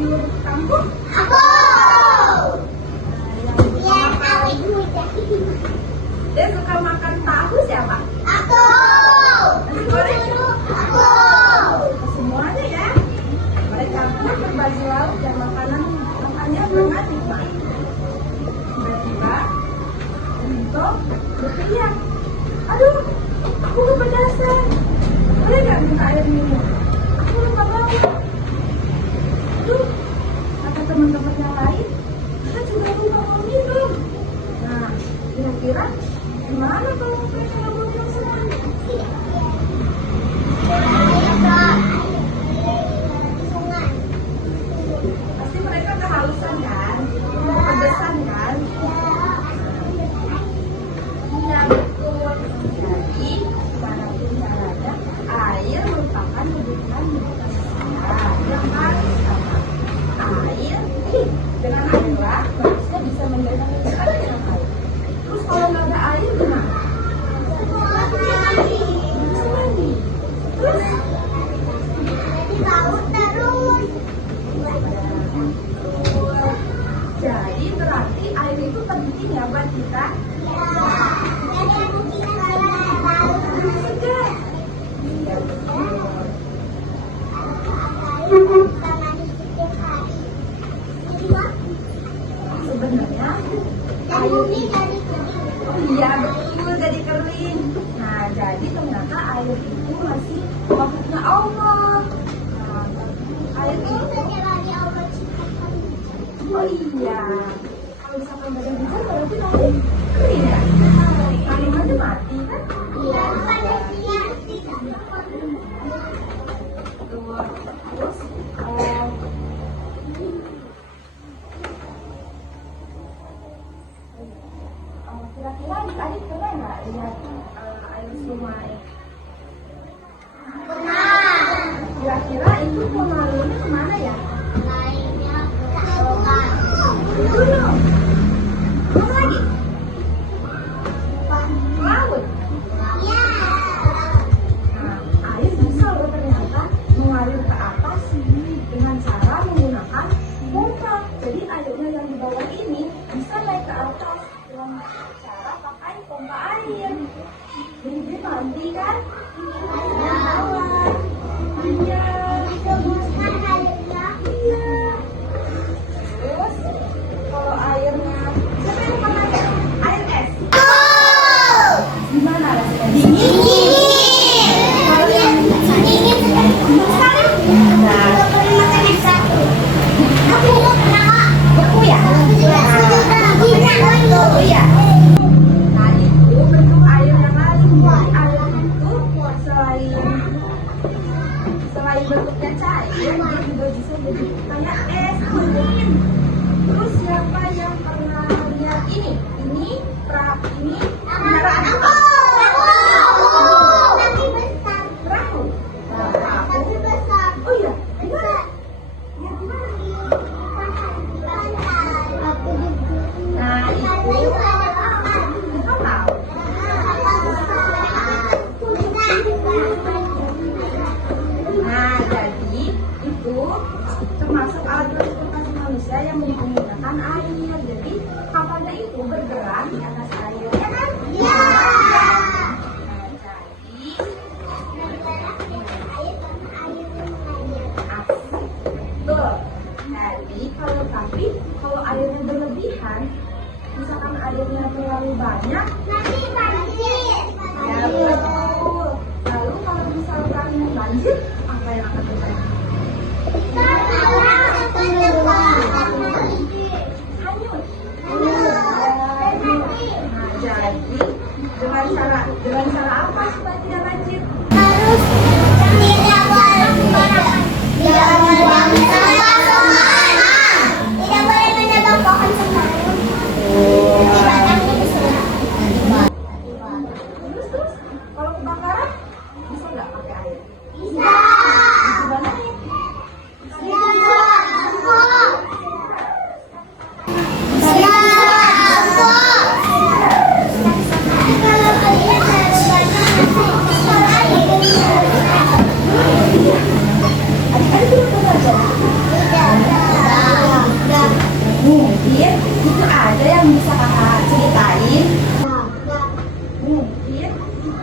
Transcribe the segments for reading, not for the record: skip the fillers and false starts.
sayur kangkung? Aku. Yang awet muda. Dia suka makan tahu siapa? Aku. Nasi goreng? Aku. Semuanya ya. Mereka pun berbagi lauk dan makanan makannya sangat nikmat. Tiba-tiba Untung berteriak, aduh, aku kepedasan. Boleh gak minta air minum? Aku lupa bawa. Aduh, kata teman-teman yang lain, kita juga lupa mau minum. Nah, kira-kira gimana kalau mereka nggak mau minum semua? Pasti mereka kehausan kan? Kepedesan kan? Iya betul. Jadi, bagaimanapun caranya, air merupakan kebutuhan hidup manusia yang harus sama. Air, dengan airlah manusia bisa menjaga kesehatan yang baik. Terus kalau nggak ada air gimana? Bisa mandi. Terus? Jadi berarti air itu penting ya buat kita. Segar. Iya betul. Sebenarnya air itu, oh iya betul, jadi kering. Nah jadi ternyata air itu masih makhluknya Allah. Nah, air itu, oh iya, kalau misalkan nggak ada hujan berarti nanti kering ya. Kalimatnya mati kan? Iya. Terus kira-kira adik-adik pernah nggak lihat air sungai? Kira-kira itu pemalurnya kemana ya? Dulu. Mana lagi? Laut. Nah, air bisa loh ternyata mengalir ke atas dengan cara menggunakan pompa. Jadi airnya yang di bawah ini bisa naik ke atas dengan cara pakai pompa air. Jadi mandi kan? Iya. Terus kalau airnya, siapa yang pernah air es? Gimana rasanya? Dingin. Kalau yang dingin sekali. Nah, beku ya? Oh iya. Nah itu bentuk air yang lain. Air itu selain bentuknya cair, dia juga bisa jadi kayak es dingin. Terus siapa yang pernah lihat ini? Ini perahu, ini kendaraan apa? Perahu. Oh iya, gimana? Ya gimana? Nah itu kita tahu. Nah jadi itu termasuk alat transportasi manusia yang menggunakan air. Jadi kapalnya itu bergerak di atas air, ya kan? Iya. Betul. Jadi kalau airnya berlebihan, misalkan airnya terlalu banyak, Nanti banjir. ya betul. Lalu kalau misalkan banjir, apa yang akan terjadi? Hanyut. Nah, jadi dengan cara apa supaya tidak banjir? Harus tidak boleh sembarangan. Tidak boleh buang sampah sembarangan. Tidak boleh menebang pohon sembarangan. Dibatangnya diserang. Terus kalau kebakaran bisa nggak pakai air? Bisa. Gimana ya? ada yang bisa kakak ceritain? Ada. Mungkin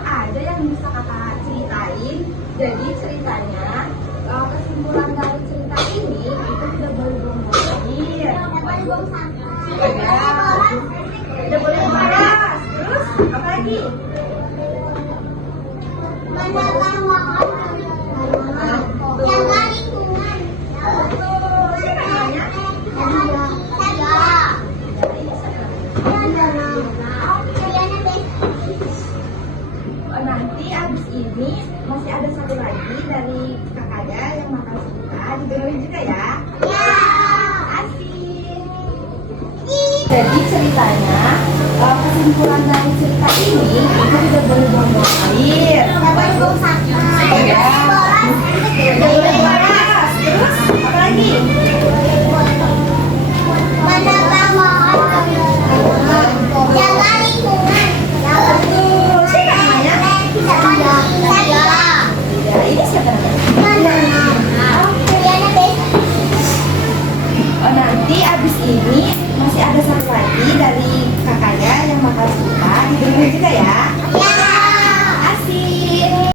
ada yang bisa kakak ceritain. Jadi ceritanya, kesimpulan dari cerita ini itu tidak boleh buang air. Tidak boleh buang sampah. Tidak boleh bolos. Terus apa lagi? Menjaga makanan. Jaga lingkungan. Betul. Siapa namanya? Nanti abis ini masih ada satu lagi dari kakaknya yang makan cerita, didengerin juga ya. Asik. Jadi ceritanya, kesimpulan dari cerita ini itu tidak boleh buang air. Tidak boleh buang sampah. Ya. Tidak boleh bolos. Terus apa